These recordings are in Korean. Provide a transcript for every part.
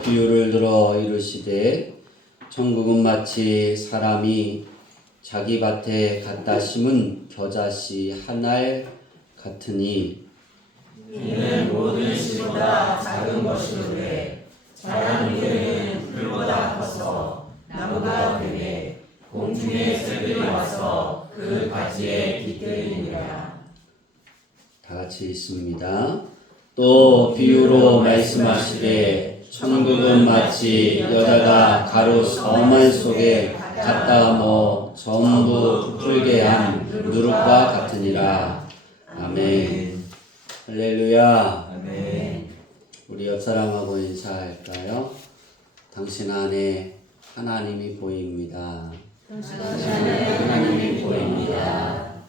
비유를 들어 이르시되 천국은 마치 사람이 자기 밭에 갖다 심은 겨자씨 한 알 같으니 이는 모든 씨보다 작은 것이로되 자란 후에는 풀보다 커서 나무가 되게 공중의 새들이 와서 그 가지에 깃들이니라. 다 같이 읽습니다. 또 비유로 말씀하시되 천국은 마치 여자가 가루 서만 속에 갖다 넣어 전부 부풀게 한 누룩과 같으니라. 아멘. 할렐루야. 아멘. 우리 옆사람하고 인사할까요? 당신 안에 하나님이 보입니다. 하나님이 보입니다.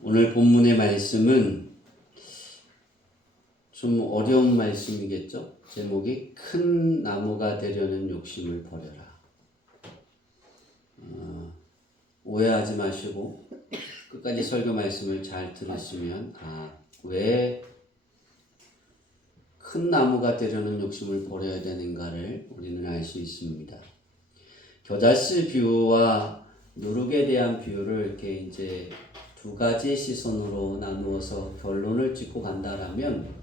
오늘 본문의 말씀은 좀 어려운 말씀이겠죠? 제목이 큰 나무가 되려는 욕심을 버려라. 오해하지 마시고 끝까지 설교 말씀을 잘 들으시면 왜 큰 나무가 되려는 욕심을 버려야 되는가를 우리는 알 수 있습니다. 겨자씨 비유와 누룩에 대한 비유를 이렇게 이제 두 가지 시선으로 나누어서 결론을 짓고 간다라면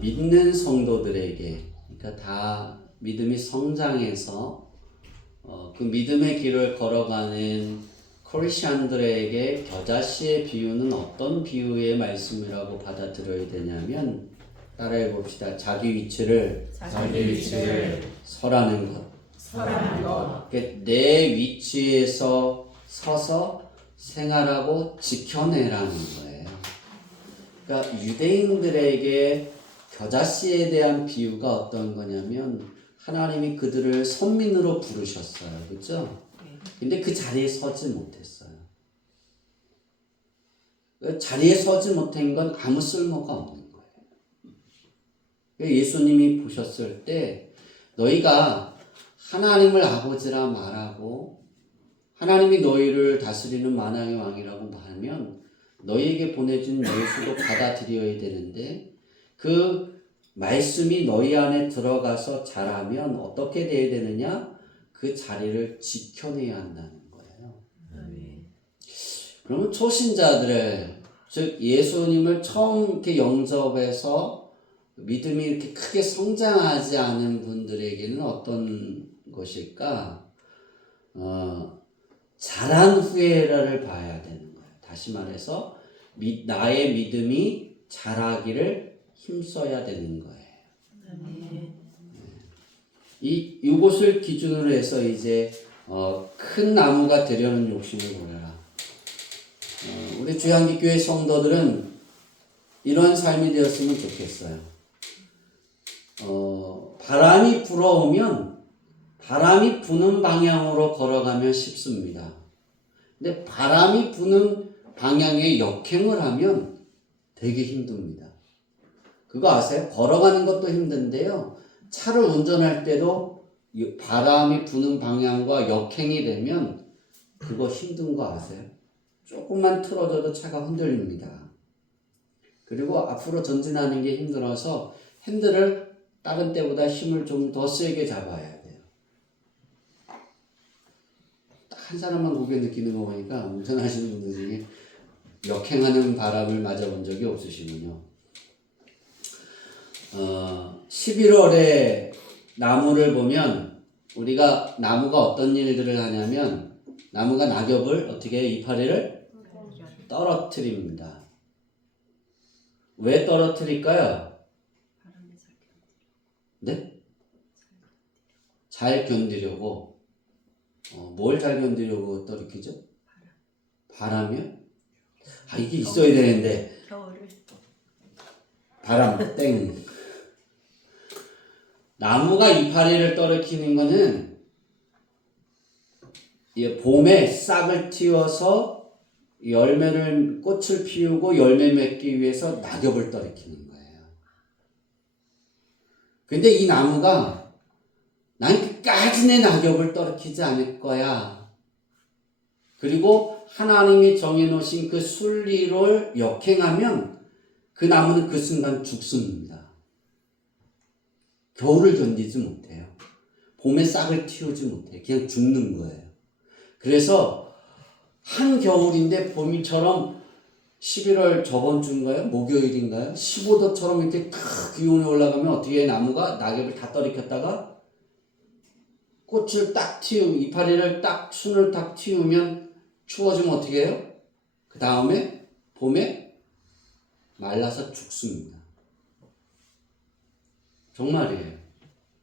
믿는 성도들에게, 그러니까 다 믿음이 성장해서 그 믿음의 길을 걸어가는 크리스천들에게 겨자씨의 비유는 어떤 비유의 말씀이라고 받아들여야 되냐면, 따라해 봅시다. 자기 위치를 설하는 것. 그러니까 내 위치에서 서서 생활하고 지켜내라는 거예요. 그러니까 유대인들에게 겨자씨에 대한 비유가 어떤 거냐면, 하나님이 그들을 선민으로 부르셨어요. 그렇죠? 근데 그 자리에 서지 못했어요. 그 자리에 서지 못한 건 아무 쓸모가 없는 거예요. 예수님이 보셨을 때 너희가 하나님을 아버지라 말하고 하나님이 너희를 다스리는 만왕의 왕이라고 말하면 너희에게 보내준 예수도 받아들여야 되는데, 그 말씀이 너희 안에 들어가서 자라면 어떻게 돼야 되느냐? 그 자리를 지켜내야 한다는 거예요. 그러면 초신자들을, 즉 예수님을 처음 이렇게 영접해서 믿음이 이렇게 크게 성장하지 않은 분들에게는 어떤 것일까? 자란 후에를 봐야 되는 거예요. 다시 말해서 나의 믿음이 자라기를 힘써야 되는 거예요. 이곳을 기준으로 해서 이제 큰 나무가 되려는 욕심을 버려라. 우리 주양기교회 성도들은 이런 삶이 되었으면 좋겠어요. 바람이 불어오면 바람이 부는 방향으로 걸어가면 쉽습니다. 근데 바람이 부는 방향에 역행을 하면 되게 힘듭니다. 그거 아세요? 걸어가는 것도 힘든데요. 차를 운전할 때도 바람이 부는 방향과 역행이 되면 그거 힘든 거 아세요? 조금만 틀어져도 차가 흔들립니다. 그리고 앞으로 전진하는 게 힘들어서 핸들을 다른 때보다 힘을 좀 더 세게 잡아야 돼요. 딱 한 사람만 그게 느끼는 거 보니까 운전하시는 분들 중에 역행하는 바람을 맞아본 적이 없으시군요. 11월에 나무를 보면 우리가 나무가 어떤 일들을 하냐면, 나무가 낙엽을 어떻게 이파리를 떨어뜨립니다. 왜 떨어뜨릴까요? 네? 잘 견디려고. 뭘 잘 견디려고 떨어뜨리죠? 바람이요? 이게 있어야 되는데. 바람 땡. 나무가 이파리를 떨어뜨리는 거는 봄에 싹을 틔워서 꽃을 피우고 열매 맺기 위해서 낙엽을 떨어뜨리는 거예요. 근데 이 나무가 난 끝까지 내 낙엽을 떨어뜨리지 않을 거야. 그리고 하나님이 정해놓으신 그 순리를 역행하면 그 나무는 그 순간 죽습니다. 겨울을 견디지 못해요. 봄에 싹을 틔우지 못해요. 그냥 죽는 거예요. 그래서 한겨울인데 봄이처럼 11월 저번 주인가요? 목요일인가요? 15도처럼 이렇게 탁 기온이 올라가면 어떻게 나무가 낙엽을 다 떨어켰다가 꽃을 딱 이파리를 딱 순을 딱 틔우면 추워지면 어떻게 해요? 그 다음에 봄에 말라서 죽습니다. 정말이에요.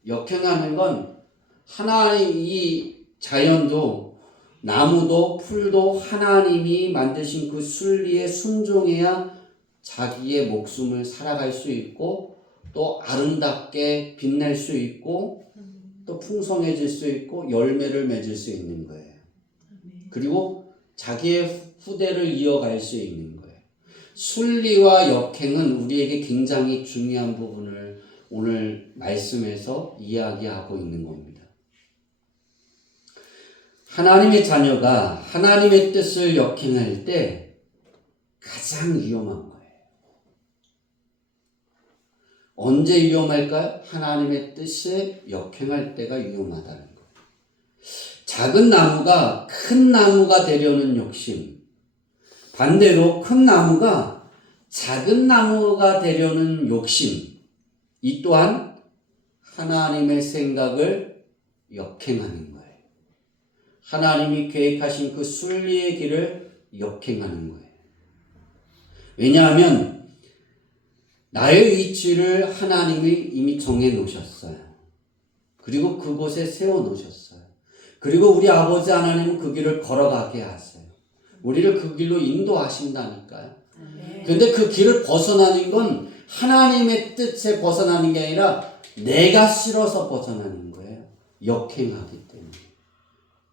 역행하는 건 하나님 이 자연도 나무도 풀도 하나님이 만드신 그 순리에 순종해야 자기의 목숨을 살아갈 수 있고 또 아름답게 빛낼 수 있고 또 풍성해질 수 있고 열매를 맺을 수 있는 거예요. 그리고 자기의 후대를 이어갈 수 있는 거예요. 순리와 역행은 우리에게 굉장히 중요한 부분을 오늘 말씀에서 이야기하고 있는 겁니다. 하나님의 자녀가 하나님의 뜻을 역행할 때 가장 위험한 거예요. 언제 위험할까요? 하나님의 뜻에 역행할 때가 위험하다는 거예요. 작은 나무가 큰 나무가 되려는 욕심, 반대로 큰 나무가 작은 나무가 되려는 욕심, 이 또한 하나님의 생각을 역행하는 거예요. 하나님이 계획하신 그 순리의 길을 역행하는 거예요. 왜냐하면 나의 위치를 하나님이 이미 정해 놓으셨어요. 그리고 그곳에 세워 놓으셨어요. 그리고 우리 아버지 하나님은 그 길을 걸어가게 하세요. 우리를 그 길로 인도하신다니까요. 근데 그 길을 벗어나는 건 하나님의 뜻에 벗어나는 게 아니라 내가 싫어서 벗어나는 거예요. 역행하기 때문에.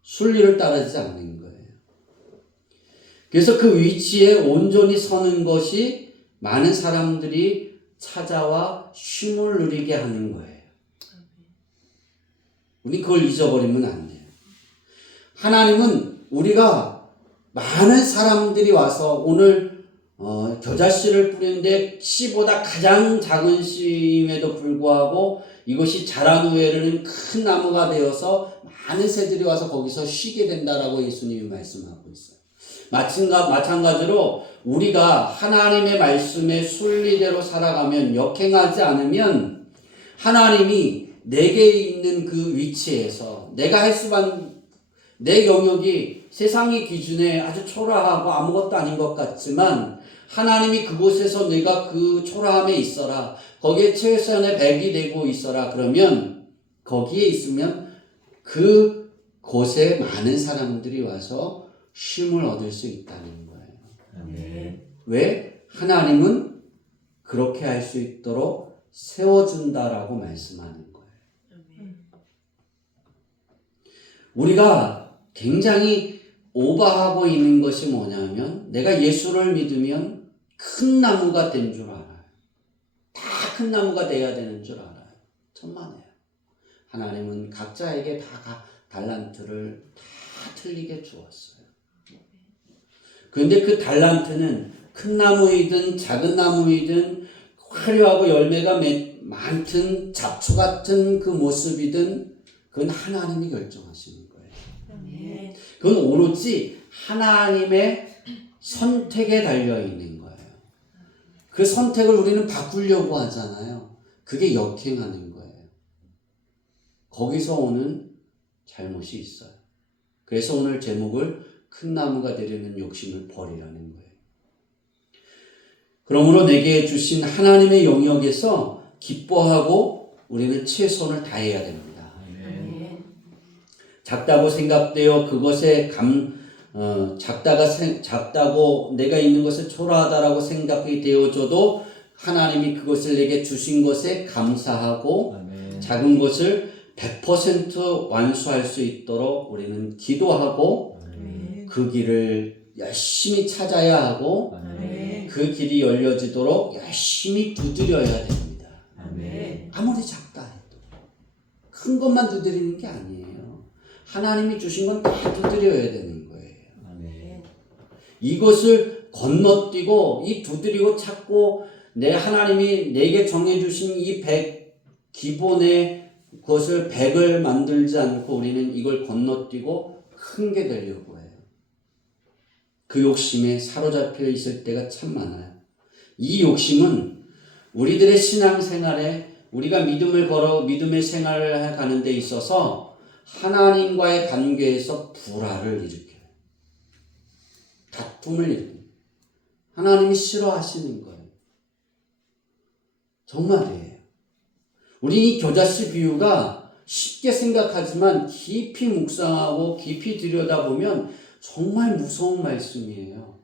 순리를 따르지 않는 거예요. 그래서 그 위치에 온전히 서는 것이 많은 사람들이 찾아와 쉼을 누리게 하는 거예요. 우리 그걸 잊어버리면 안 돼요. 하나님은 우리가 많은 사람들이 와서 오늘 겨자씨를 뿌리는데 씨보다 가장 작은 씨임에도 불구하고 이것이 자란 후에는 큰 나무가 되어서 많은 새들이 와서 거기서 쉬게 된다라고 예수님이 말씀하고 있어요. 마찬가지로 우리가 하나님의 말씀의 순리대로 살아가면 역행하지 않으면 하나님이 내게 있는 그 위치에서 내가 할 수만 내 영역이 세상의 기준에 아주 초라하고 아무것도 아닌 것 같지만 하나님이 그곳에서 내가 그 초라함에 있어라. 거기에 최선의 백이 되고 있어라. 그러면 거기에 있으면 그 곳에 많은 사람들이 와서 쉼을 얻을 수 있다는 거예요. 아멘. 왜? 하나님은 그렇게 할 수 있도록 세워준다라고 말씀하는 거예요. 우리가 굉장히 오버하고 있는 것이 뭐냐면 내가 예수를 믿으면 큰 나무가 된 줄 알아요. 다 큰 나무가 돼야 되는 줄 알아요. 천만에요. 하나님은 각자에게 다 달란트를 다 틀리게 주었어요. 그런데 그 달란트는 큰 나무이든 작은 나무이든 화려하고 열매가 많든 잡초 같은 그 모습이든 그건 하나님이 결정하시는 거예요. 그건 오로지 하나님의 선택에 달려있는 거예요. 그 선택을 우리는 바꾸려고 하잖아요. 그게 역행하는 거예요. 거기서 오는 잘못이 있어요. 그래서 오늘 제목을 큰 나무가 되려는 욕심을 버리라는 거예요. 그러므로 내게 주신 하나님의 영역에서 기뻐하고 우리는 최선을 다해야 됩니다. 작다고 생각되어 그것에 작다고 내가 있는 것에 초라하다라고 생각이 되어져도 하나님이 그것을 내게 주신 것에 감사하고 작은 것을 100% 완수할 수 있도록 우리는 기도하고 그 길을 열심히 찾아야 하고 그 길이 열려지도록 열심히 두드려야 됩니다. 아무리 작다 해도 큰 것만 두드리는 게 아니에요. 하나님이 주신 건 다 두드려야 되는 거예요. 이것을 건너뛰고 이 두드리고 찾고 내 하나님이 내게 정해주신 이 100 기본의 그것을 100을 만들지 않고 우리는 이걸 건너뛰고 큰 게 되려고 해요. 그 욕심에 사로잡혀 있을 때가 참 많아요. 이 욕심은 우리들의 신앙생활에 우리가 믿음의 생활을 가는 데 있어서 하나님과의 관계에서 불화를 일으켜요. 다툼을 일으켜요. 하나님이 싫어하시는 거예요. 정말이에요. 우리 이 겨자씨 비유가 쉽게 생각하지만 깊이 묵상하고 깊이 들여다보면 정말 무서운 말씀이에요.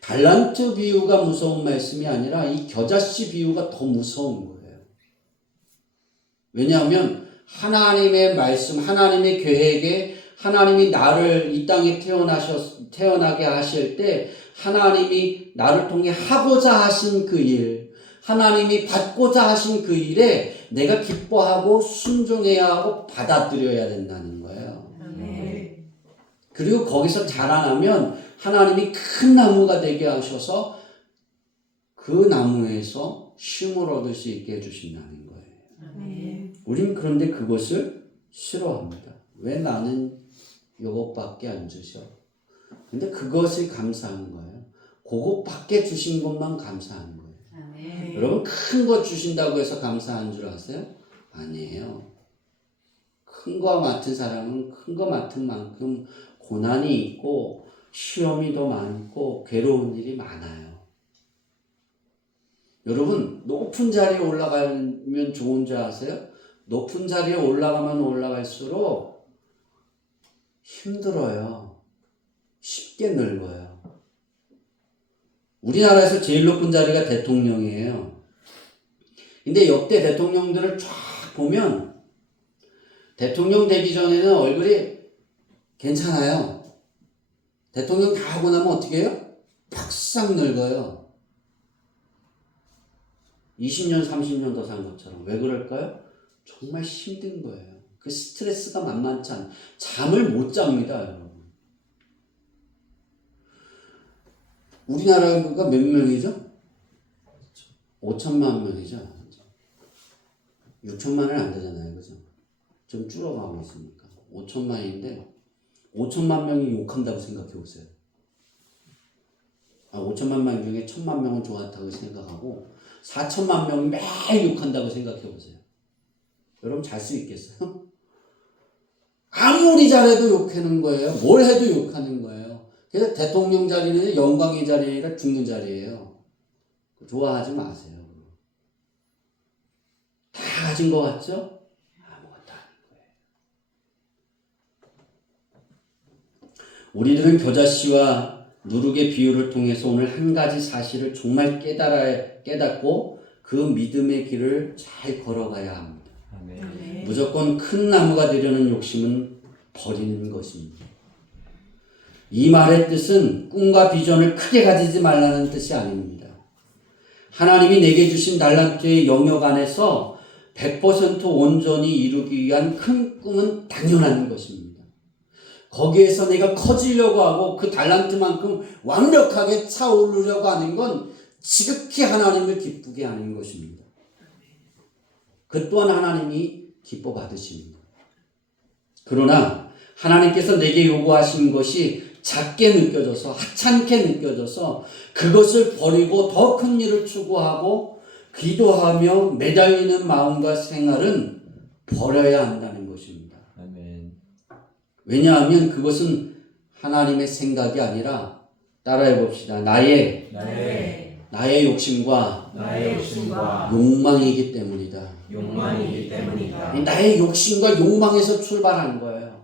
달란트 비유가 무서운 말씀이 아니라 이 겨자씨 비유가 더 무서운 거예요. 왜냐하면 하나님의 말씀, 하나님의 계획에 하나님이 나를 이 땅에 태어나게 하실 때 하나님이 나를 통해 하고자 하신 그 일, 하나님이 받고자 하신 그 일에 내가 기뻐하고 순종해야 하고 받아들여야 된다는 거예요. 아멘. 그리고 거기서 자라나면 하나님이 큰 나무가 되게 하셔서 그 나무에서 쉼을 얻을 수 있게 해주신다는 거예요. 아멘. 우린 그런데 그것을 싫어합니다. 왜 나는 이것밖에 안 주셔? 근데 그것이 감사한 거예요. 그것밖에 주신 것만 감사한 거예요. 아멘. 여러분 큰 거 주신다고 해서 감사한 줄 아세요? 아니에요. 큰 거 맡은 사람은 큰 거 맡은 만큼 고난이 있고 시험이 더 많고 괴로운 일이 많아요. 여러분 높은 자리에 올라가면 좋은 줄 아세요? 높은 자리에 올라가면 올라갈수록 힘들어요. 쉽게 늙어요. 우리나라에서 제일 높은 자리가 대통령이에요. 근데 역대 대통령들을 쫙 보면 대통령 되기 전에는 얼굴이 괜찮아요. 대통령 다 하고 나면 어떻게 해요? 팍싹 늙어요. 20년, 30년 더 산 것처럼. 왜 그럴까요? 정말 힘든 거예요. 그 스트레스가 만만치 않아요. 잠을 못 잡니다, 여러분. 우리나라가 몇 명이죠? 5천만 명이죠. 6천만은 안 되잖아요. 그죠? 좀 줄어가고 있으니까. 5천만인데 5천만 명이 욕한다고 생각해 보세요. 5천만 명 중에 1,000만 명은 좋았다고 생각하고 4천만 명이 매일 욕한다고 생각해 보세요. 여러분 잘 수 있겠어요? 아무리 잘해도 욕하는 거예요. 뭘 해도 욕하는 거예요. 그래서 대통령 자리는 영광의 자리가 죽는 자리예요. 좋아하지 마세요. 다 가진 것 같죠? 아무것도 아닌 거예요. 우리들은 겨자씨와 누룩의 비유를 통해서 오늘 한 가지 사실을 정말 깨닫고 그 믿음의 길을 잘 걸어가야 합니다. 아멘. 무조건 큰 나무가 되려는 욕심은 버리는 것입니다. 이 말의 뜻은 꿈과 비전을 크게 가지지 말라는 뜻이 아닙니다. 하나님이 내게 주신 달란트의 영역 안에서 100% 온전히 이루기 위한 큰 꿈은 당연한 것입니다. 거기에서 내가 커지려고 하고 그 달란트만큼 완벽하게 차오르려고 하는 건 지극히 하나님을 기쁘게 하는 것입니다. 그 또한 하나님이 기뻐 받으십니다. 그러나 하나님께서 내게 요구하신 것이 작게 느껴져서 하찮게 느껴져서 그것을 버리고 더 큰 일을 추구하고 기도하며 매달리는 마음과 생활은 버려야 한다는 것입니다. 아멘. 왜냐하면 그것은 하나님의 생각이 아니라 따라해 봅시다. 나의 욕심과 나의 욕심과 욕망이기 때문이다. 욕망이기 때문이다. 나의 욕심과 욕망에서 출발하는 거예요.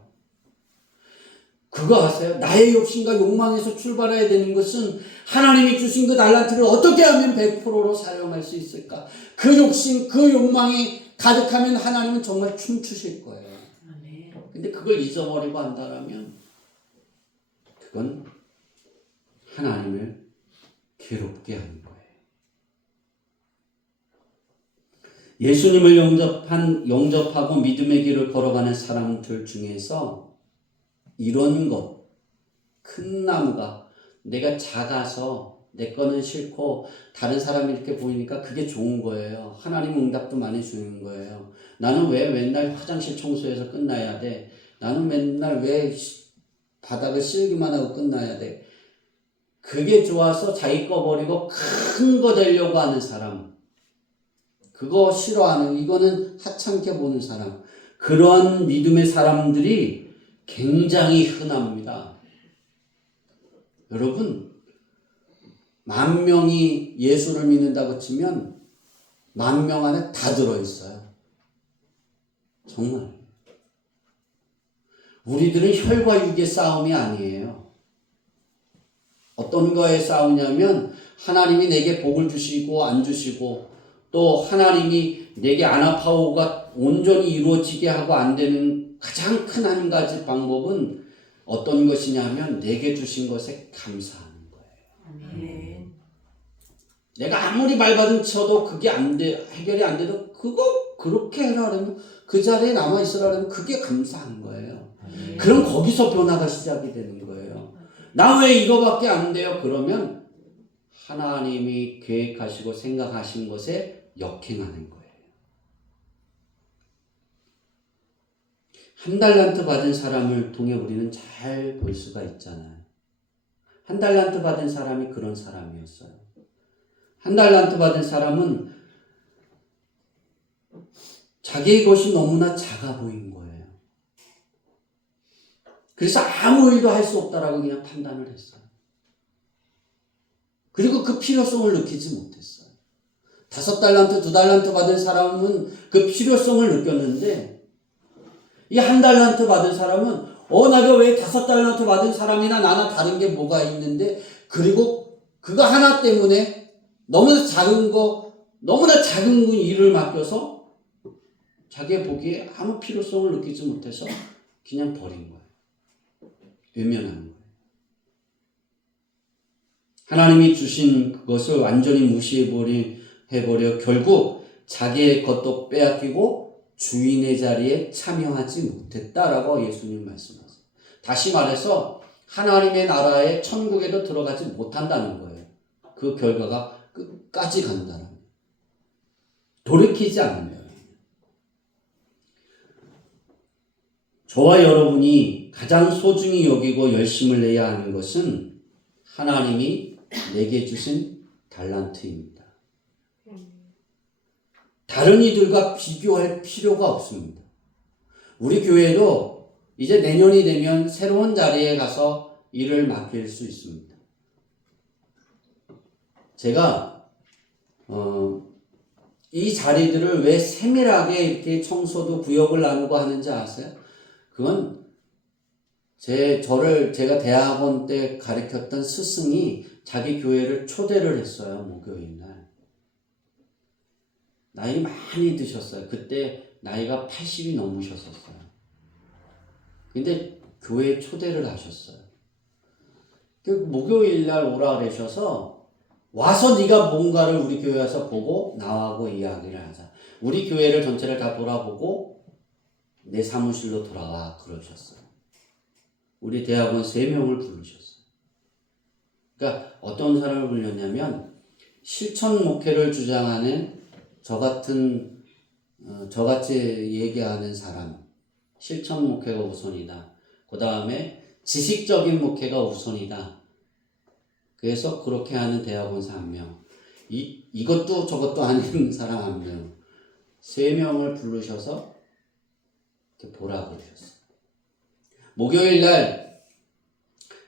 그거 아세요? 나의 욕심과 욕망에서 출발해야 되는 것은 하나님이 주신 그 달란트를 어떻게 하면 100%로 사용할 수 있을까? 그 욕심, 그 욕망이 가득하면 하나님은 정말 춤추실 거예요. 아멘. 근데 그걸 잊어버리고 한다면 그건 하나님을 괴롭게 하는 거예요. 예수님을 영접하고 믿음의 길을 걸어가는 사람들 중에서 이런 것, 큰 나무가 내가 작아서 내 거는 싫고 다른 사람이 이렇게 보이니까 그게 좋은 거예요. 하나님 응답도 많이 주는 거예요. 나는 왜 맨날 화장실 청소해서 끝나야 돼? 나는 맨날 왜 바닥을 쓸기만 하고 끝나야 돼? 그게 좋아서 자기 거 버리고 큰 거 되려고 하는 사람. 그거 싫어하는, 이거는 하찮게 보는 사람. 그런 믿음의 사람들이 굉장히 흔합니다. 여러분, 10,000명이 예수를 믿는다고 치면 10,000명 안에 다 들어있어요. 정말. 우리들은 혈과 육의 싸움이 아니에요. 어떤 거에 싸우냐면 하나님이 내게 복을 주시고 안 주시고 또 하나님이 내게 아나파오가 온전히 이루어지게 하고 안 되는 가장 큰 한 가지 방법은 어떤 것이냐면 내게 주신 것에 감사하는 거예요. 아멘. 내가 아무리 발버둥 쳐도 그게 안 돼, 해결이 안 돼도 그거 그렇게 해라면 그 자리에 남아 있으라면 그게 감사한 거예요. 그럼 거기서 변화가 시작이 되는 거예요. 나 왜 이거밖에 안 돼요? 그러면 하나님이 계획하시고 생각하신 것에 역행하는 거예요. 한 달란트 받은 사람을 통해 우리는 잘 볼 수가 있잖아요. 한 달란트 받은 사람이 그런 사람이었어요. 한 달란트 받은 사람은 자기의 것이 너무나 작아 보인 거예요. 그래서 아무 일도 할 수 없다라고 그냥 판단을 했어요. 그리고 그 필요성을 느끼지 못했어요. 5달란트, 2달란트 받은 사람은 그 필요성을 느꼈는데 이 1달란트 받은 사람은 내가 왜 5달란트 받은 사람이나 나나 다른 게 뭐가 있는데 그리고 그거 하나 때문에 너무나 작은 일을 맡겨서 자기의 보기에 아무 필요성을 느끼지 못해서 그냥 버린 거예요. 외면하는 거예요. 하나님이 주신 그것을 완전히 무시해버려 결국 자기의 것도 빼앗기고 주인의 자리에 참여하지 못했다라고 예수님 말씀하세요. 다시 말해서 하나님의 나라의 천국에도 들어가지 못한다는 거예요. 그 결과가 끝까지 간다는 거예요. 돌이키지 않는 거예요. 저와 여러분이 가장 소중히 여기고 열심을 내야 하는 것은 하나님이 내게 주신 달란트입니다. 다른 이들과 비교할 필요가 없습니다. 우리 교회도 이제 내년이 되면 새로운 자리에 가서 일을 맡길 수 있습니다. 제가 이 자리들을 왜 세밀하게 이렇게 청소도 구역을 나누고 하는지 아세요? 그건 제가 대학원 때 가르쳤던 스승이 자기 교회를 초대를 했어요. 목요일 날. 나이 많이 드셨어요. 그때 나이가 80이 넘으셨었어요. 근데 교회에 초대를 하셨어요. 그 목요일 날 오라 그러셔서 와서 네가 뭔가를 우리 교회 와서 보고 나하고 이야기를 하자. 우리 교회를 전체를 다 돌아보고 내 사무실로 돌아와 그러셨어요. 우리 대학원 3명을 부르셨어요. 그러니까 어떤 사람을 불렀냐면 실천 목회를 주장하는 저같이 얘기하는 사람, 실천 목회가 우선이다. 그 다음에 지식적인 목회가 우선이다. 그래서 그렇게 하는 대학원사 1명, 이것도 저것도 아닌 사람 1명, 3명을 부르셔서 이렇게 보라 그러셨어요. 목요일 날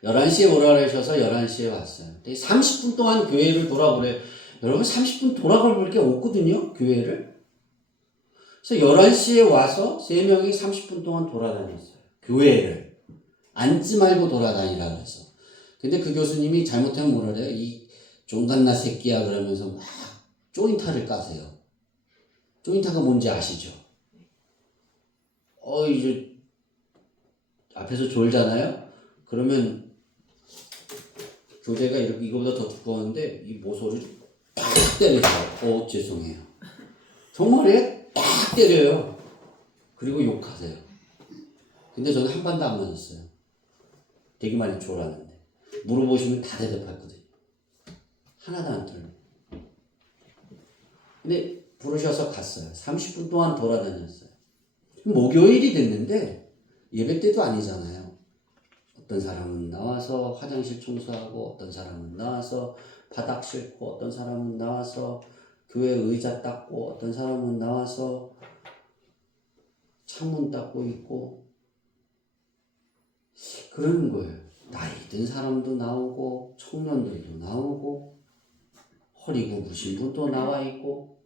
11시에 오라 그러셔서 11시에 왔어요. 30분 동안 교회를 돌아보래요. 여러분 30분 돌아볼 게 없거든요. 교회를. 그래서 11시에 와서 3명이 30분 동안 돌아다녔어요. 교회를. 앉지 말고 돌아다니라 그래서. 근데 그 교수님이 잘못하면 뭐라 그래요? 이 종갓나 새끼야 그러면서 막 조인타를 까세요. 조인타가 뭔지 아시죠? 이제 앞에서 졸잖아요? 그러면 교재가 이렇게 이거보다 더 두꺼운데 이 모서리를 딱 때리세요. 죄송해요. 정말에 딱 때려요. 그리고 욕하세요. 근데 저는 한 번도 안 맞았어요. 되게 많이 졸았는데. 물어보시면 다 대답했거든요. 하나도 안 틀려. 근데 부르셔서 갔어요. 30분 동안 돌아다녔어요. 목요일이 됐는데 예배 때도 아니잖아요. 어떤 사람은 나와서 화장실 청소하고, 어떤 사람은 나와서 바닥 씻고, 어떤 사람은 나와서 교회 의자 닦고, 어떤 사람은 나와서 창문 닦고 있고, 그러는 거예요. 나이 든 사람도 나오고, 청년들도 나오고, 허리 굽으신 분도 나와 있고.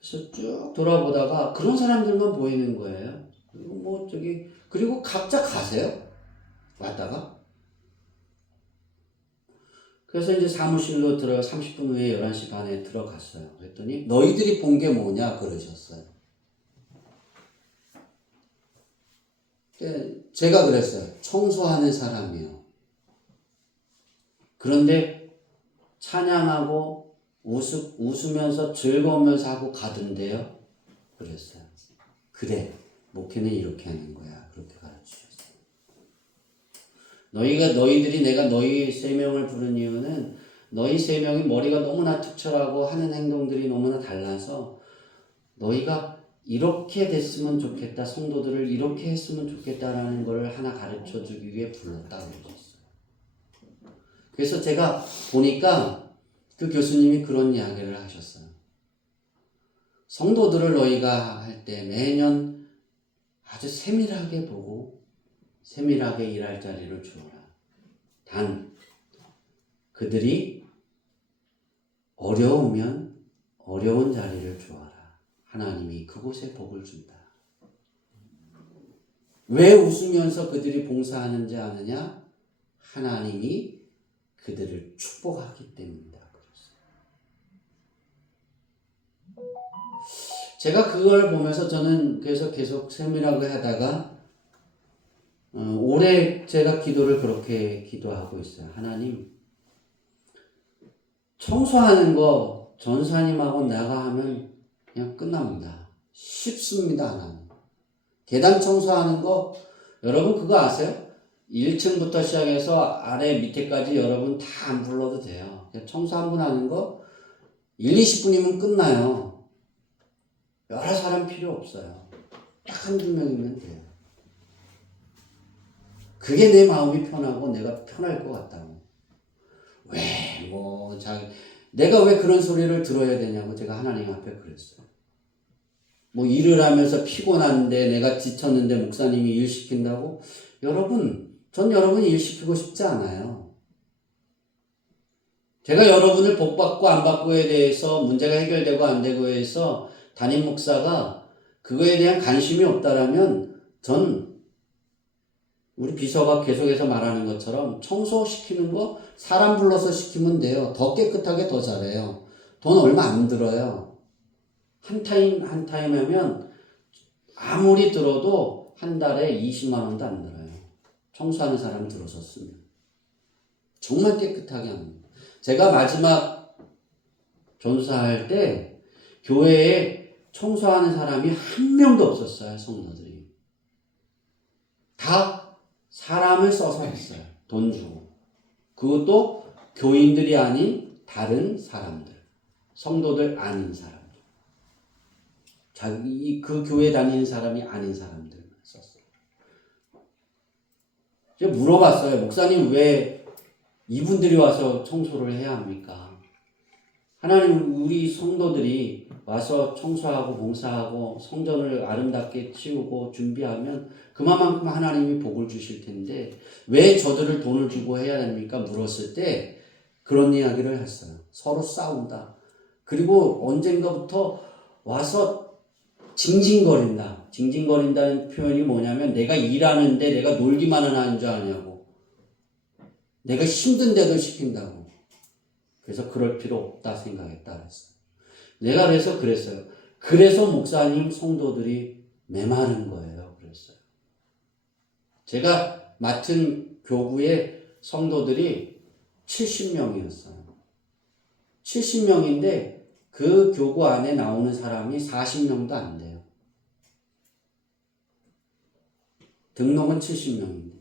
그래서 쭉 돌아보다가 그런 사람들만 보이는 거예요. 그리고 각자 가세요. 왔다가. 그래서 이제 사무실로 30분 후에 11시 반에 들어갔어요. 그랬더니 너희들이 본 게 뭐냐 그러셨어요. 제가 그랬어요. 청소하는 사람이요. 그런데 찬양하고 웃으면서 즐거우면서 하고 가던데요. 그랬어요. 그래, 목회는 이렇게 하는 거야. 그렇게 가르치셨어요. 너희들이 내가 너희 3명을 부른 이유는 너희 3명이 머리가 너무나 특출하고 하는 행동들이 너무나 달라서 너희가 이렇게 됐으면 좋겠다, 성도들을 이렇게 했으면 좋겠다라는 걸 하나 가르쳐 주기 위해 불렀다고 그러셨어요. 그래서 제가 보니까 그 교수님이 그런 이야기를 하셨어요. 성도들을 너희가 할 때 매년 아주 세밀하게 보고 세밀하게 일할 자리를 주어라. 단 그들이 어려우면 어려운 자리를 주어라. 하나님이 그곳에 복을 준다. 왜 웃으면서 그들이 봉사하는지 아느냐? 하나님이 그들을 축복하기 때문이다. 제가 그걸 보면서 저는 그래서 계속 세밀하게 하다가 올해 제가 기도를 그렇게 기도하고 있어요. 하나님, 청소하는 거 전사님하고 내가 하면 그냥 끝납니다. 쉽습니다. 하나님. 계단 청소하는 거 여러분 그거 아세요? 1층부터 시작해서 아래 밑에까지 여러분 다 안 불러도 돼요. 청소 한 번 하는 거 1, 20분이면 끝나요. 여러 사람 필요 없어요. 딱 한두 명이면 돼요. 그게 내 마음이 편하고 내가 편할 것 같다고. 내가 왜 그런 소리를 들어야 되냐고 제가 하나님 앞에 그랬어요. 일을 하면서 피곤한데 내가 지쳤는데 목사님이 일 시킨다고? 전 여러분 일 시키고 싶지 않아요. 제가 여러분을 복받고 안 받고에 대해서 문제가 해결되고 안 되고에 해서 담임 목사가 그거에 대한 관심이 없다라면 전 우리 비서가 계속해서 말하는 것처럼 청소시키는 거 사람 불러서 시키면 돼요. 더 깨끗하게 더 잘해요. 돈 얼마 안 들어요. 한 타임 하면 아무리 들어도 한 달에 20만 원도 안 들어요. 청소하는 사람 들어서 쓰면. 정말 깨끗하게 합니다. 제가 마지막 전사할 때 교회에 청소하는 사람이 한 명도 없었어요. 성도들이. 다 사람을 써서 했어요. 돈 주고. 그것도 교인들이 아닌 다른 사람들. 성도들 아닌 사람들. 그 교회 다니는 사람이 아닌 사람들만 썼어요. 제가 물어봤어요. 목사님 왜 이분들이 와서 청소를 해야 합니까? 하나님, 우리 성도들이 와서 청소하고 봉사하고 성전을 아름답게 치우고 준비하면 그만큼 하나님이 복을 주실 텐데 왜 저들을 돈을 주고 해야 됩니까? 물었을 때 그런 이야기를 했어요. 서로 싸운다. 그리고 언젠가부터 와서 징징거린다. 징징거린다는 표현이 뭐냐면 내가 일하는데 내가 놀기만 하는 줄 아냐고. 내가 힘든데도 시킨다고. 그래서 그럴 필요 없다 생각했다 그랬어요. 내가 그랬어요. 그래서 목사님 성도들이 메마른 거예요. 그랬어요. 제가 맡은 교구의 성도들이 70명이었어요. 70명인데 그 교구 안에 나오는 사람이 40명도 안 돼요. 등록은 70명인데.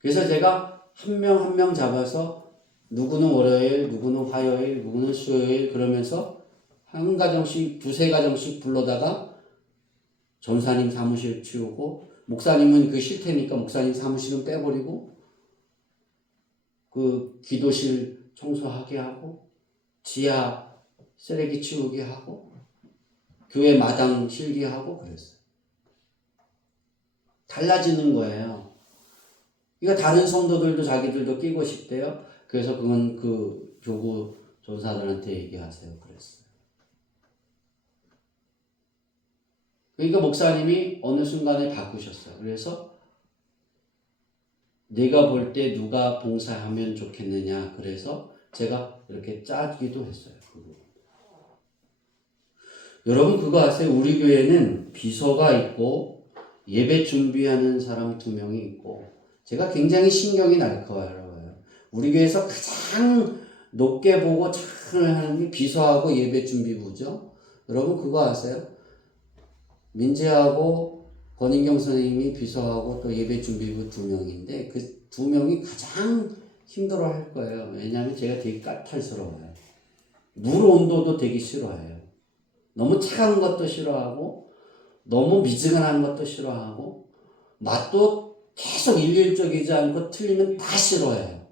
그래서 제가 한 명 한 명 잡아서 누구는 월요일, 누구는 화요일, 누구는 수요일 그러면서 한 가정씩, 두세 가정씩 불러다가 전사님 사무실 치우고 목사님은 그 싫다니까 목사님 사무실은 빼버리고 그 기도실 청소하게 하고 지하 쓰레기 치우게 하고 교회 마당 실기하고 그랬어요. 달라지는 거예요. 이거 다른 성도들도 자기들도 끼고 싶대요. 그래서 그건 그 교구 전사들한테 얘기하세요. 그랬어요. 그러니까 목사님이 어느 순간에 바꾸셨어요. 그래서 내가 볼 때 누가 봉사하면 좋겠느냐. 그래서 제가 이렇게 짜기도 했어요. 그 부분. 여러분 그거 아세요? 우리 교회는 비서가 있고 예배 준비하는 사람 2명이 있고 제가 굉장히 신경이 날카로워요. 우리 교회에서 가장 높게 보고 잘 하는 게 비서하고 예배 준비부죠. 여러분 그거 아세요? 민재하고 권인경 선생님이 비서하고 또 예배 준비부 2명인데 그 2명이 가장 힘들어 할 거예요. 왜냐하면 제가 되게 까탈스러워요. 물 온도도 되게 싫어해요. 너무 차가운 것도 싫어하고 너무 미지근한 것도 싫어하고 맛도 계속 일률적이지 않고 틀리면 다 싫어해요.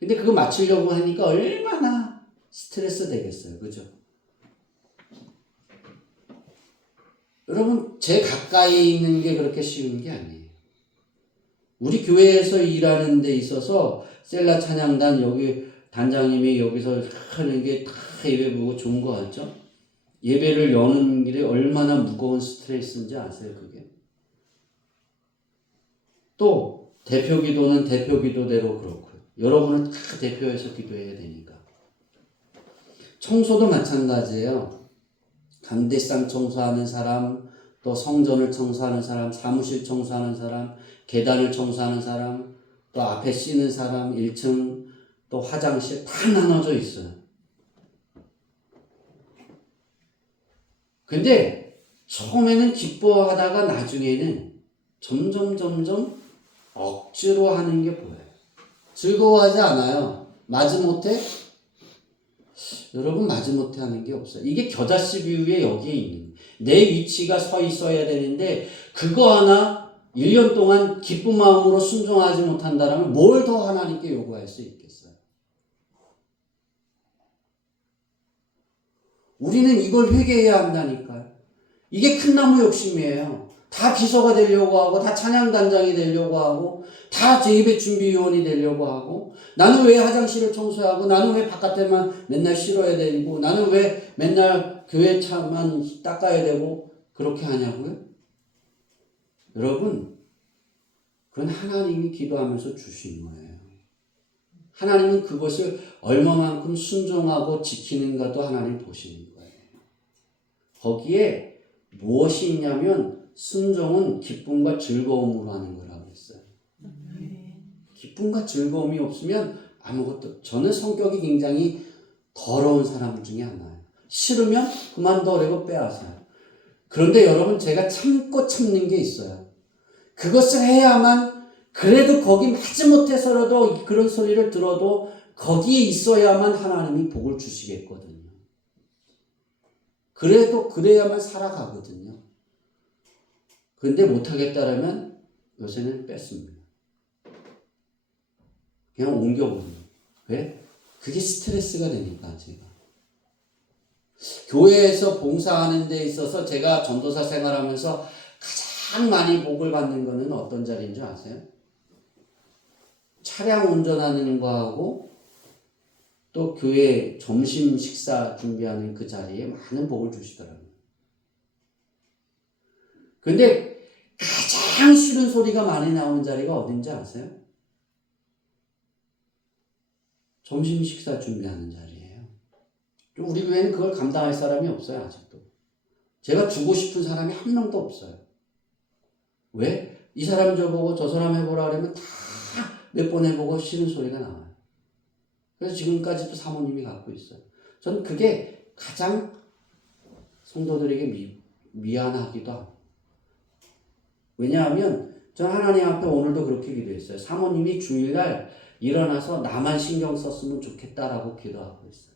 근데 그거 맞추려고 하니까 얼마나 스트레스 되겠어요. 그죠? 여러분 제 가까이 있는 게 그렇게 쉬운 게 아니에요. 우리 교회에서 일하는 데 있어서 셀라 찬양단 여기 단장님이 여기서 하는 게 다 예배 보고 좋은 거 같죠? 예배를 여는 길에 얼마나 무거운 스트레스인지 아세요, 그게? 또 대표 기도는 대표 기도대로 그렇고요. 여러분은 다 대표해서 기도해야 되니까. 청소도 마찬가지예요. 강대상 청소하는 사람, 또 성전을 청소하는 사람, 사무실 청소하는 사람, 계단을 청소하는 사람, 또 앞에 씻는 사람, 1층, 또 화장실 다 나눠져 있어요. 근데 처음에는 기뻐하다가 나중에는 점점 억지로 하는 게 보여요. 즐거워하지 않아요. 마지못해? 여러분 마지못해 하는 게 없어요. 이게 겨자씨 비유에 여기에 있는 거예요. 내 위치가 서 있어야 되는데 그거 하나 1년 동안 기쁜 마음으로 순종하지 못한다면 뭘 더 하나님께 요구할 수 있겠어요? 우리는 이걸 회개해야 한다니까요. 이게 큰 나무 욕심이에요. 다 비서가 되려고 하고 다 찬양단장이 되려고 하고 다 예배 준비위원이 되려고 하고 나는 왜 화장실을 청소하고 하고 나는 왜 바깥에만 맨날 실어야 되고 나는 왜 맨날 교회 차만 닦아야 되고 그렇게 하냐고요? 여러분 그건 하나님이 기도하면서 주신 거예요. 하나님은 그것을 얼마만큼 순종하고 지키는가도 하나님 보시는 거예요. 거기에 무엇이 있냐면 순종은 기쁨과 즐거움으로 하는 거라고 했어요. 기쁨과 즐거움이 없으면 아무것도. 저는 성격이 굉장히 더러운 사람 중에 하나예요. 싫으면 그만둬라고 빼앗아요. 그런데 여러분 제가 참고 참는 게 있어요. 그것을 해야만 그래도 거기 마지못해서라도 그런 소리를 들어도 거기에 있어야만 하나님이 복을 주시겠거든요. 그래도 그래야만 살아가거든요. 그런데 못하겠다라면 요새는 뺐습니다. 그냥 옮겨버려요. 왜? 그게 스트레스가 되니까 제가. 교회에서 봉사하는 데 있어서 제가 전도사 생활하면서 가장 많이 복을 받는 거는 어떤 자리인 줄 아세요? 차량 운전하는 거하고 또 교회 점심 식사 준비하는 그 자리에 많은 복을 주시더라고요. 근데 가장 싫은 소리가 많이 나오는 자리가 어딘지 아세요? 점심 식사 준비하는 자리예요. 우리 교회는 그걸 감당할 사람이 없어요, 아직도. 제가 주고 싶은 사람이 한 명도 없어요. 왜? 이 사람 줘보고 저 사람 해보라 그러면 다 몇 번 해보고 싫은 소리가 나와요. 그래서 지금까지도 사모님이 갖고 있어요. 전 그게 가장 성도들에게 미안하기도 하고. 왜냐하면 전 하나님 앞에 오늘도 그렇게 기도했어요. 사모님이 주일날 일어나서 나만 신경 썼으면 좋겠다라고 기도하고 있어요.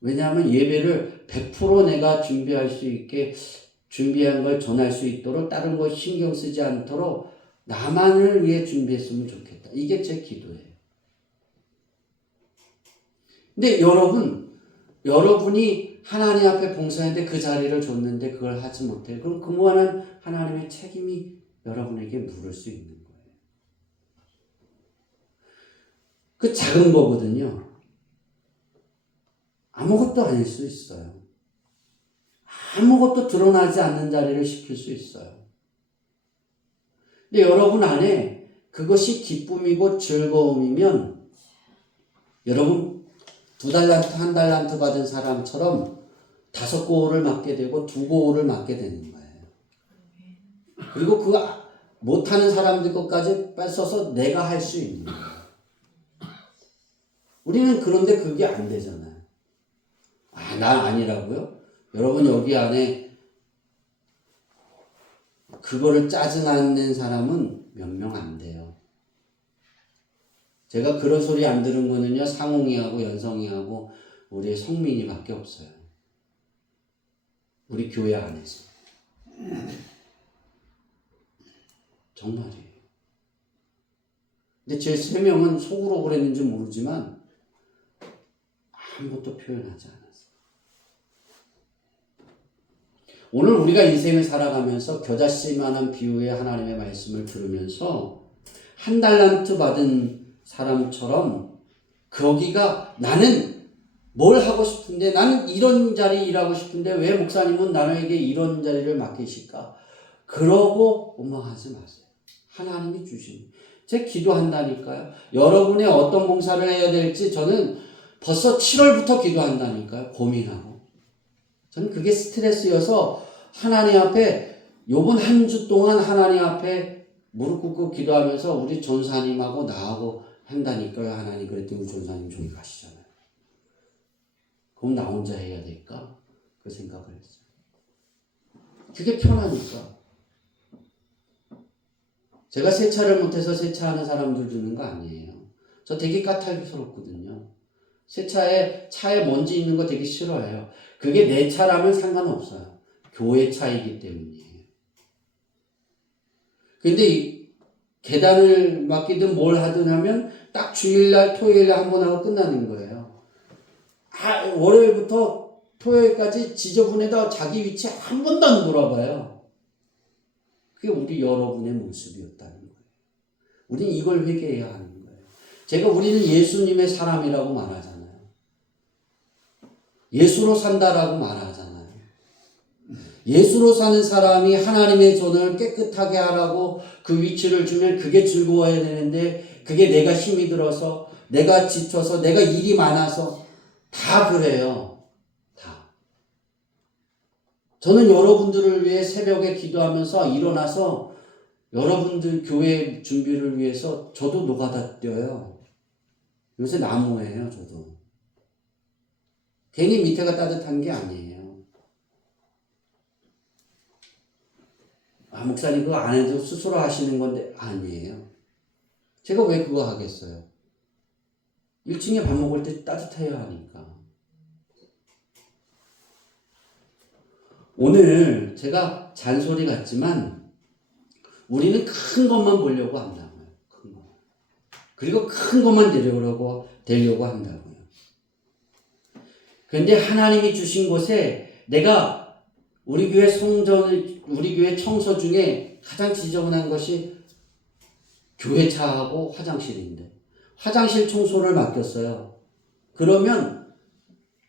왜냐하면 예배를 100% 내가 준비할 수 있게 준비한 걸 전할 수 있도록 다른 거 신경 쓰지 않도록 나만을 위해 준비했으면 좋겠다. 이게 제 기도예요. 근데 여러분이 하나님 앞에 봉사했는데 그 자리를 줬는데 그걸 하지 못해요. 그럼 그 무한한 하나님의 책임이 여러분에게 물을 수 있는 거예요. 그 작은 거거든요. 아무것도 아닐 수 있어요. 아무것도 드러나지 않는 자리를 시킬 수 있어요. 근데 여러분 안에 그것이 기쁨이고 즐거움이면 여러분 2달란트, 1달란트 받은 사람처럼 5고울을 맡게 되고 2고울을 맡게 되는 거예요. 그리고 그 못하는 사람들 것까지 뺏어서 내가 할 수 있는 거예요. 우리는 그런데 그게 안 되잖아요. 난 아니라고요? 여러분 여기 안에 그거를 짜증내는 사람은 몇 명 안 돼요. 제가 그런 소리 안 들은 거는요, 상홍이하고 연성이하고 우리 성민이밖에 없어요. 우리 교회 안에서. 정말이에요. 근데 제 3명은 속으로 그랬는지 모르지만 아무것도 표현하지 않았어요. 오늘 우리가 인생을 살아가면서 겨자씨만한 비유의 하나님의 말씀을 들으면서 1달란트 받은 사람처럼 거기가 나는 뭘 하고 싶은데 나는 이런 자리 일하고 싶은데 왜 목사님은 나에게 이런 자리를 맡기실까? 그러고 원망하지 마세요. 하나님이 주신. 제가 기도한다니까요. 여러분의 어떤 봉사를 해야 될지 저는 벌써 7월부터 기도한다니까요. 고민하고. 저는 그게 스트레스여서 하나님 앞에 요번 한 주 동안 하나님 앞에 무릎 꿇고 기도하면서 우리 전사님하고 나하고 한다니까요. 하나님 그랬더니 우리 전사님 저기 가시잖아요. 그럼 나 혼자 해야 될까? 그 생각을 했어요. 그게 편하니까. 제가 세차를 못해서 세차하는 사람들 주는 거 아니에요. 저 되게 까탈스럽거든요. 차에 먼지 있는 거 되게 싫어해요. 그게 내 차라면 상관없어요. 교회 차이기 때문이에요. 근데 이 계단을 맡기든 뭘 하든 하면 딱 주일날 토요일날 한 번 하고 끝나는 거예요. 월요일부터 토요일까지 지저분해다 자기 위치 한 번도 안 돌아봐요. 그게 우리 여러분의 모습이었다는 거예요. 우리는 이걸 회개해야 하는 거예요. 우리는 예수님의 사람이라고 말하잖아요. 예수로 산다라고 말하잖아요. 예수로 사는 사람이 하나님의 손을 깨끗하게 하라고 그 위치를 주면 그게 즐거워야 되는데 그게 내가 힘이 들어서 내가 지쳐서 내가 일이 많아서 다 그래요. 다. 저는 여러분들을 위해 새벽에 기도하면서 일어나서 여러분들 교회 준비를 위해서 저도 노가다 뛰어요. 요새 나무예요, 저도. 괜히 밑에가 따뜻한 게 아니에요. 목사님 그거 안 해도 스스로 하시는 건데 아니에요. 제가 왜 그거 하겠어요? 1층에 밥 먹을 때 따뜻해야 하니까. 오늘 제가 잔소리 같지만 우리는 큰 것만 보려고 한다고요. 큰 거. 그리고 큰 것만 되려고 한다고요. 그런데 하나님이 주신 곳에 내가 우리 교회 청소 중에 가장 지저분한 것이 교회 차하고 화장실인데 화장실 청소를 맡겼어요. 그러면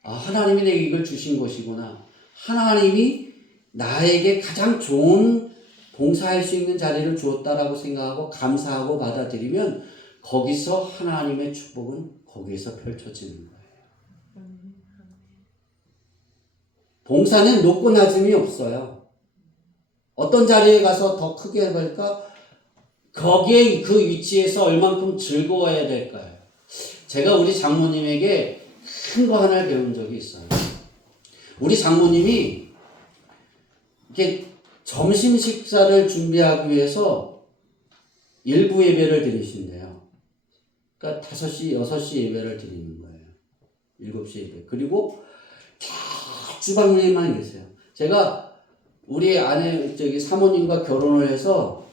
하나님이 내게 이걸 주신 것이구나. 하나님이 나에게 가장 좋은 봉사할 수 있는 자리를 주었다라고 생각하고 감사하고 받아들이면 거기서 하나님의 축복은 거기에서 펼쳐지는 거예요. 봉사는 높고 낮음이 없어요. 어떤 자리에 가서 더 크게 할까? 거기에 그 위치에서 얼만큼 즐거워야 될까요? 제가 우리 장모님에게 큰 거 하나를 배운 적이 있어요. 우리 장모님이 이렇게 점심 식사를 준비하기 위해서 일부 예배를 드리신대요. 그러니까 5시, 6시 예배를 드리는 거예요. 7시 예배. 그리고 다 주방에만 계세요. 제가 우리 아내 사모님과 결혼을 해서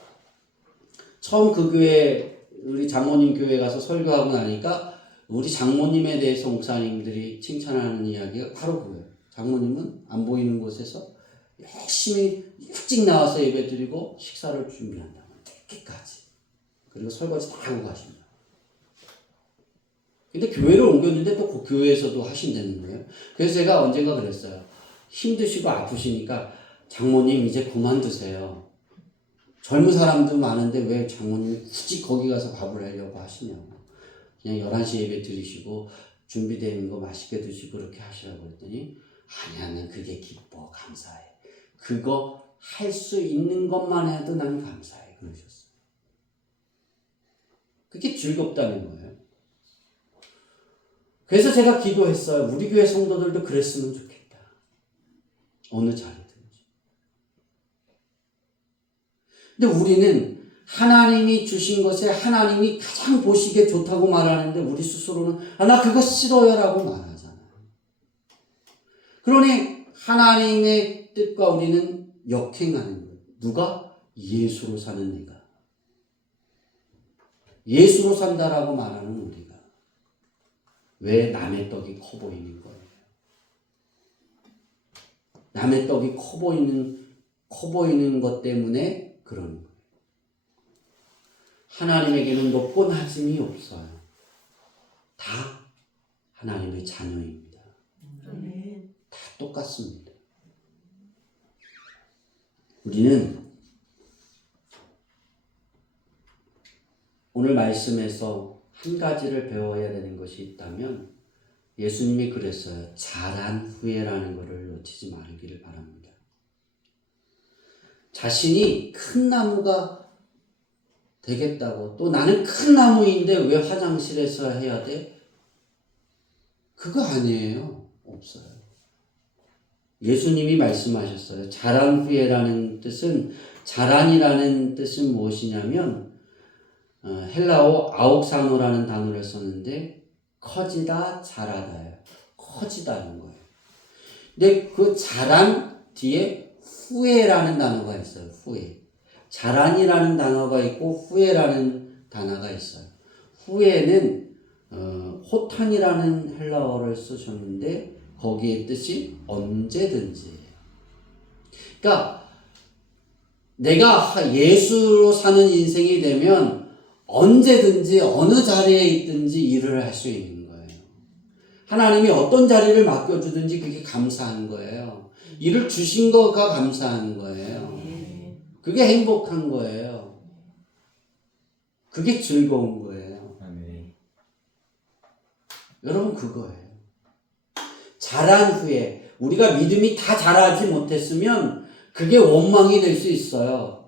처음 그 교회 우리 장모님 교회 가서 설교하고 나니까 우리 장모님에 대해서 목사님들이 칭찬하는 이야기가 바로 그거예요. 장모님은 안 보이는 곳에서 열심히 일찍 나와서 예배 드리고 식사를 준비한다. 늦게까지. 그리고 설거지 다 하고 가신다. 근데 교회를 옮겼는데 또 그 교회에서도 하신다는 거예요. 그래서 제가 언젠가 그랬어요. 힘드시고 아프시니까 장모님 이제 그만두세요. 젊은 사람도 많은데 왜 장모님이 굳이 거기 가서 밥을 하려고 하시냐고. 그냥 11시 예배 드리시고 준비되어 거 맛있게 드시고 그렇게 하시라고 했더니 아니야, 난 그게 기뻐, 감사해. 그거 할 수 있는 것만 해도 난 감사해. 그러셨어요. 그게 즐겁다는 거예요. 그래서 제가 기도했어요. 우리 교회 성도들도 그랬으면 좋겠다. 어느 자리든지. 근데 우리는 하나님이 주신 것에 하나님이 가장 보시기에 좋다고 말하는데 우리 스스로는 나 그거 싫어요 라고 말하잖아요. 그러니 하나님의 뜻과 우리는 역행하는 거예요. 누가? 예수로 사는 내가. 예수로 산다라고 말하는 우리가. 왜 남의 떡이 커 보이는 거예요? 남의 떡이 커 보이는 것 때문에 그러는 거예요. 하나님에게는 높고 낮음이 없어요. 다 하나님의 자녀입니다. 아멘. 다 똑같습니다. 우리는 오늘 말씀에서 한 가지를 배워야 되는 것이 있다면 예수님이 그랬어요. 자란 후에라는 것을 놓치지 말기를 바랍니다. 자신이 큰 나무가 되겠다고 또 나는 큰 나무인데 왜 화장실에서 해야 돼? 그거 아니에요. 없어요. 예수님이 말씀하셨어요. 자란 후에라는 뜻은 자란이라는 뜻은 무엇이냐면 헬라어 아옥사노라는 단어를 썼는데 커지다, 자라다예요. 커지다는 거예요. 근데 그 자란 뒤에 후에라는 단어가 있어요. 후에. 자란이라는 단어가 있고 후에라는 단어가 있어요. 후에는 호탄이라는 헬라어를 쓰셨는데 거기에 뜻이 언제든지예요. 그러니까 내가 예수로 사는 인생이 되면 언제든지 어느 자리에 있든지 일을 할 수 있는 거예요. 하나님이 어떤 자리를 맡겨주든지 그게 감사한 거예요. 일을 주신 거가 감사한 거예요. 그게 행복한 거예요. 그게 즐거운 거예요. 아멘. 여러분 그거예요. 자란 후에 우리가 믿음이 다 자라지 못했으면 그게 원망이 될 수 있어요.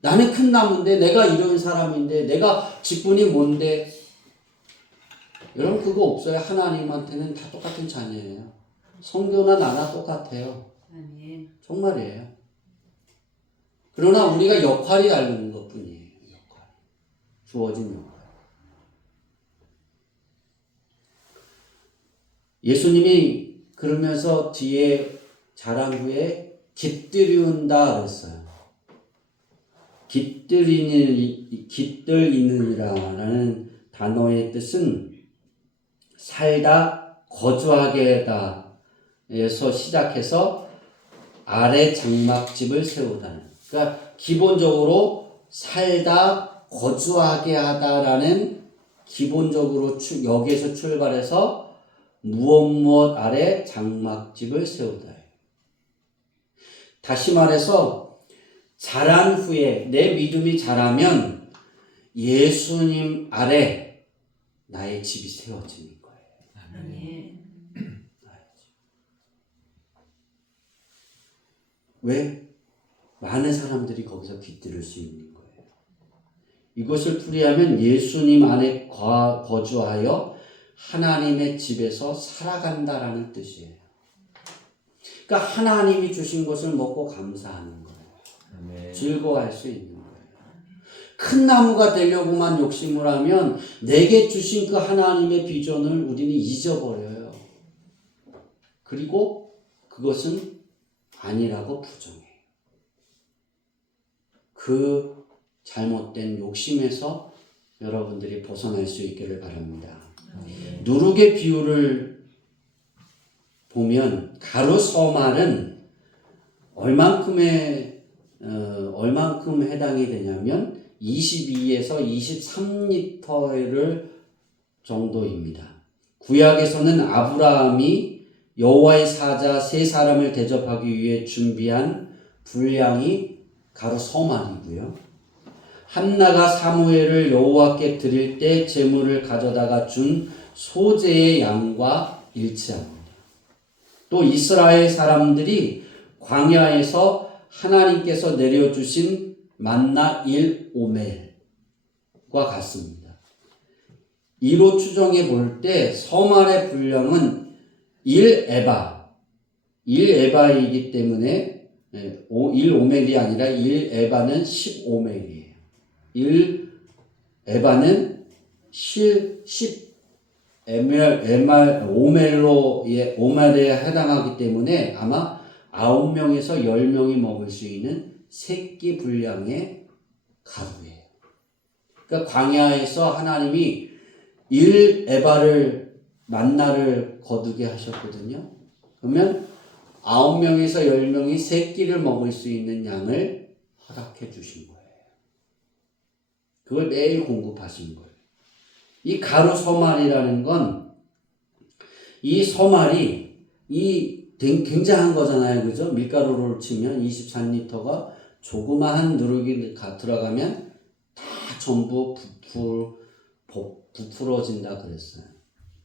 나는 큰 나무인데 내가 이런 사람인데 내가 직분이 뭔데 여러분 그거 없어요. 하나님한테는 다 똑같은 자녀예요. 성교나 나나 똑같아요. 아멘. 정말이에요. 그러나 우리가 역할이 다른 것뿐이에요. 역할. 주어진 역할. 예수님이 그러면서 뒤에 자란 후에 깃들이운다 그랬어요. 깃들이느니라라는 단어의 뜻은 살다, 거주하게 하다에서 시작해서 아래 장막집을 세우다는. 그러니까 기본적으로 살다, 거주하게 하다라는 기본적으로 여기에서 출발해서 무엇 아래 장막집을 세우다. 다시 말해서 자란 후에 내 믿음이 자라면 예수님 아래 나의 집이 세워지는 거예요. 아멘. 왜? 많은 사람들이 거기서 깃들일 수 있는 거예요. 이것을 풀이하면 예수님 안에 거주하여 하나님의 집에서 살아간다라는 뜻이에요. 그러니까 하나님이 주신 것을 먹고 감사하는 거예요. 아멘. 즐거워할 수 있는 거예요. 큰 나무가 되려고만 욕심을 하면 내게 주신 그 하나님의 비전을 우리는 잊어버려요. 그리고 그것은 아니라고 부정해요. 그 잘못된 욕심에서 여러분들이 벗어날 수 있기를 바랍니다. 누룩의 비유를 보면 가루 서말은 얼만큼 해당이 되냐면 22에서 23리터를 정도입니다. 구약에서는 아브라함이 여호와의 사자 세 사람을 대접하기 위해 준비한 분량이 가루 서말이고요. 한나가 사무엘을 여호와께 드릴 때 제물을 가져다가 준 소재의 양과 일치합니다. 또 이스라엘 사람들이 광야에서 하나님께서 내려주신 만나 1오멜과 같습니다. 이로 추정해 볼 때 서말의 분량은 1에바이기 때문에 1오멜이 아니라 1에바는 15멜이에요. 1에바는 5멜에 해당하기 때문에 아마 9명에서 10명이 먹을 수 있는 새끼 분량의 가루예요. 그러니까 광야에서 하나님이 1에바를 만나를 거두게 하셨거든요. 그러면 9명에서 10명이 새끼를 먹을 수 있는 양을 허락해 주신 거예요. 그걸 매일 공급하신 거예요. 이 가루 서말이라는 건 이 서말이 굉장한 거잖아요. 그죠? 밀가루를 치면 23리터가 조그마한 누룩이 들어가면 다 전부 부풀어진다 그랬어요.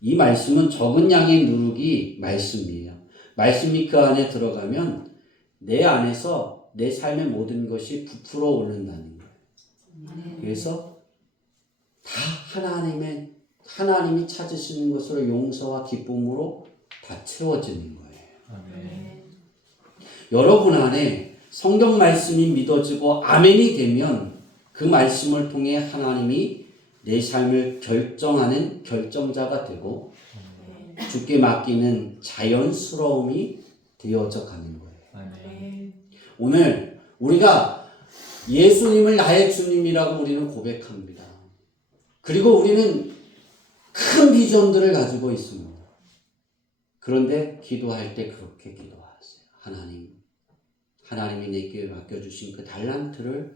이 말씀은 적은 양의 누룩이 말씀이에요. 말씀이 그 안에 들어가면 내 안에서 내 삶의 모든 것이 부풀어 오른다는 거예요. 그래서 다 하나님이 찾으시는 것으로 용서와 기쁨으로 다 채워지는 거예요. 아멘. 여러분 안에 성경 말씀이 믿어지고 아멘이 되면 그 말씀을 통해 하나님이 내 삶을 결정하는 결정자가 되고 주께 맡기는 자연스러움이 되어져 가는 거예요. 아멘. 오늘 우리가 예수님을 나의 주님이라고 우리는 고백합니다. 그리고 우리는 큰 비전들을 가지고 있습니다. 그런데 기도할 때 그렇게 기도하세요. 하나님이 내게 맡겨주신 그 달란트를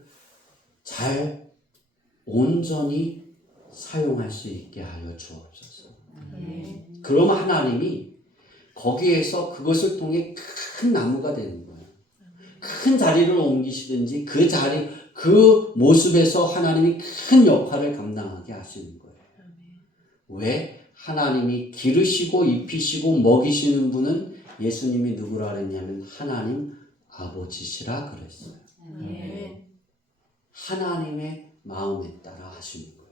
잘 온전히 사용할 수 있게 하여 주옵소서. 그럼 하나님이 거기에서 그것을 통해 큰 나무가 되는 거예요. 큰 자리를 옮기시든지 그 모습에서 하나님이 큰 역할을 감당하게 하시는 거예요. 왜? 하나님이 기르시고 입히시고 먹이시는 분은 예수님이 누구라 그랬냐면 하나님 아버지시라 그랬어요. 하나님의 마음에 따라 하시는 거예요.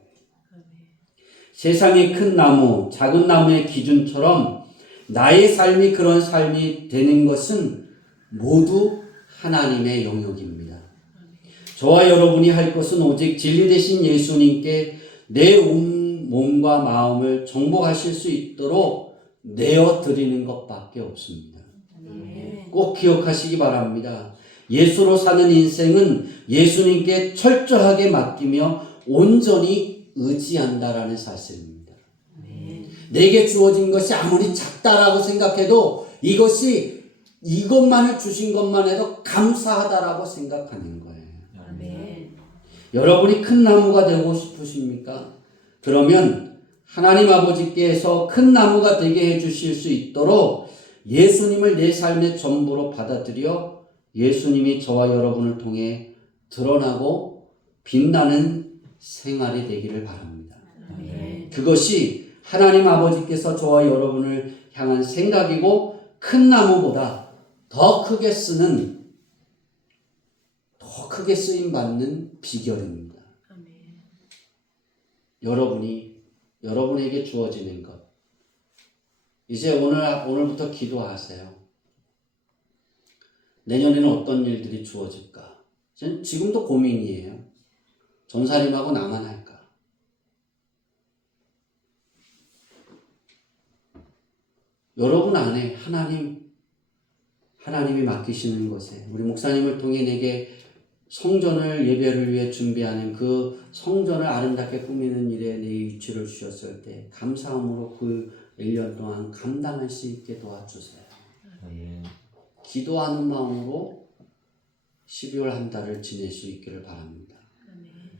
세상의 큰 나무, 작은 나무의 기준처럼 나의 삶이 그런 삶이 되는 것은 모두 하나님의 영역입니다. 저와 여러분이 할 것은 오직 진리 되신 예수님께 내 몸과 마음을 정복하실 수 있도록 내어드리는 것밖에 없습니다. 꼭 기억하시기 바랍니다. 예수로 사는 인생은 예수님께 철저하게 맡기며 온전히 의지한다라는 사실입니다. 내게 주어진 것이 아무리 작다라고 생각해도 이것만을 주신 것만 해도 감사하다라고 생각하는 거예요. 여러분이 큰 나무가 되고 싶으십니까? 그러면 하나님 아버지께서 큰 나무가 되게 해주실 수 있도록 예수님을 내 삶의 전부로 받아들여 예수님이 저와 여러분을 통해 드러나고 빛나는 생활이 되기를 바랍니다. 그것이 하나님 아버지께서 저와 여러분을 향한 생각이고 큰 나무보다 더 크게 쓰임받는 비결입니다. 여러분에게 주어지는 것. 이제 오늘부터 기도하세요. 내년에는 어떤 일들이 주어질까? 지금도 고민이에요. 전사님하고 나만 할까? 여러분 안에 하나님이 맡기시는 것에 우리 목사님을 통해 내게 성전을 예배를 위해 준비하는 그 성전을 아름답게 꾸미는 일에 내 위치를 주셨을 때 감사함으로 그 1년 동안 감당할 수 있게 도와주세요. 아멘. 기도하는 마음으로 12월 한 달을 지낼 수 있기를 바랍니다.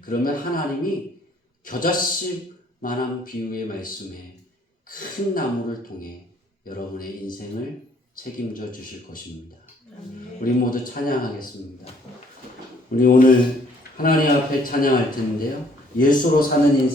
그러면 하나님이 겨자씨만한 비유의 말씀에 큰 나무를 통해 여러분의 인생을 책임져 주실 것입니다. 우리 모두 찬양하겠습니다. 우리 오늘 하나님 앞에 찬양할 텐데요. 예수로 사는 인생